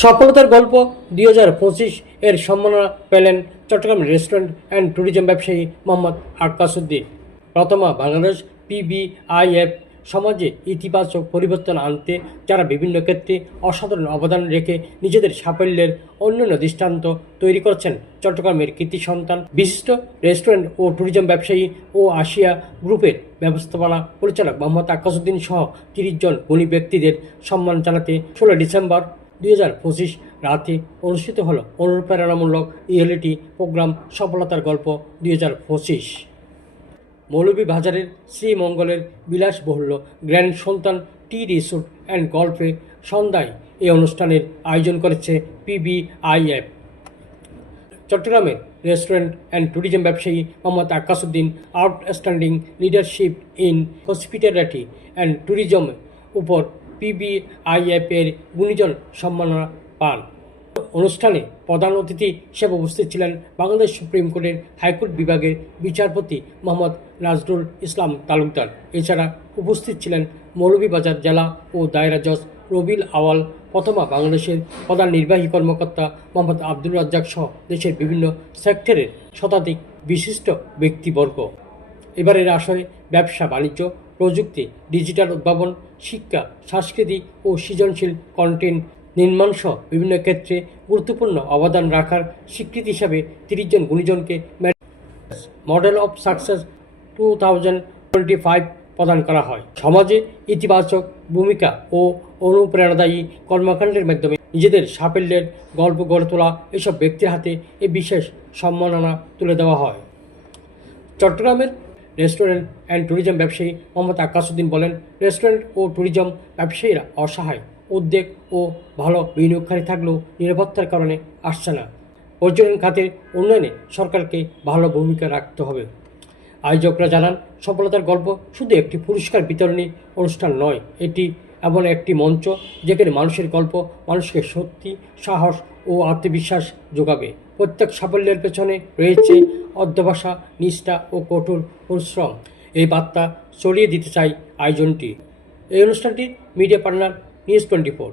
সফলতার গল্প 2025 এর সম্মাননা পেলেন চট্টগ্রাম রেস্টুরেন্ট অ্যান্ড ট্যুরিজম ব্যবসায়ী মোহাম্মদ আক্কাসউদ্দিন। প্রথমা বাংলাদেশ পিবিআইএফ সমাজে ইতিবাচক পরিবর্তন আনতে যারা বিভিন্ন ক্ষেত্রে অসাধারণ অবদান রেখে নিজেদের সাফল্যের অন্যান্য দৃষ্টান্ত তৈরি করেছেন চট্টগ্রামের কৃতি সন্তান বিশিষ্ট রেস্টুরেন্ট ও ট্যুরিজম ব্যবসায়ী ও আসিয়া গ্রুপের ব্যবস্থাপনা পরিচালক মোহাম্মদ আক্কাসউদ্দিন সহ 30 জন গুণী ব্যক্তিদের সম্মান জানাতে 16 ডিসেম্বর 2025 রাতে অনুষ্ঠিত হল অনুপ্রেরণামূলক রিয়েলিটি প্রোগ্রাম সফলতার গল্প 2025। মৌলভীবাজারের শ্রীমঙ্গলের বিলাসবহুল্য grand Sultan tea resort and গল্ফে সন্ধ্যায় এই অনুষ্ঠানের আয়োজন করেছে পিবিআইএফ। চট্টগ্রামের রেস্টুরেন্ট অ্যান্ড ট্যুরিজম ব্যবসায়ী Mohammad Akkasuddin outstanding leadership in hospitality and tourism উপর পিবিআইএফ এর গুণীজন সম্মাননা পান। অনুষ্ঠানে প্রধান অতিথি হিসেবে উপস্থিত ছিলেন বাংলাদেশ সুপ্রিম কোর্টের হাইকোর্ট বিভাগের বিচারপতি মোহাম্মদ নাজরুল ইসলাম তালুকদার। এছাড়া উপস্থিত ছিলেন মৌলভীবাজার জেলা ও দায়রা জজ রবিউল আউয়াল, প্রথমা বাংলাদেশের প্রধান নির্বাহী কর্মকর্তা মোহাম্মদ আব্দুর রাজ্জাক সহ দেশের বিভিন্ন সেক্টরের শতাধিক বিশিষ্ট ব্যক্তিবর্গ। এবারের আসরে ব্যবসা বাণিজ্য, প্রযুক্তি, ডিজিটাল উদ্ভাবন, শিক্ষা, সংস্কৃতি ও সৃজনশীল কন্টেন্ট নির্মাণ সহ বিভিন্ন ক্ষেত্রে গুরুত্বপূর্ণ অবদান রাখার স্বীকৃতি হিসাবে 30 জন গুণীজনকে মডেল অফ সাকসেস 2025 প্রদান করা হয়। সমাজে ইতিবাচক ভূমিকা ও অনুপ্রেরণাদায়ী কর্মকাণ্ডের মাধ্যমে নিজেদের সাফল্যের গল্প গড়ে তোলা এসব ব্যক্তির হাতে এই বিশেষ সম্মাননা তুলে দেওয়া হয়। চট্টগ্রামের রেস্টুরেন্ট অ্যান্ড ট্যুরিজম ব্যবসায়ী মোহাম্মদ আক্কাসউদ্দিন বলেন, রেস্টুরেন্ট ও ট্যুরিজম ব্যবসায়ীরা অসহায়, উদ্বেগ ও ভালো বিনিয়োগকারী থাকলেও নিরাপত্তার কারণে আসছে না। পর্যটন খাতের উন্নয়নে সরকারকে ভালো ভূমিকা রাখতে হবে। আয়োজকরা জানান, সফলতার গল্প শুধু একটি পুরস্কার বিতরণী অনুষ্ঠান নয়, এটি এমন একটি মঞ্চ যেখানে মানুষের গল্প মানুষকে শক্তি, সাহস ও আত্মবিশ্বাস যোগাবে। প্রত্যেক সাফল্যের পেছনে রয়েছে অধ্যবসায়, নিষ্ঠা ও কঠোর পরিশ্রম। এই বার্তা ছড়িয়ে দিতে চাই আয়োজনটি। এই অনুষ্ঠানটির মিডিয়া পার্টনার নিউজ 24।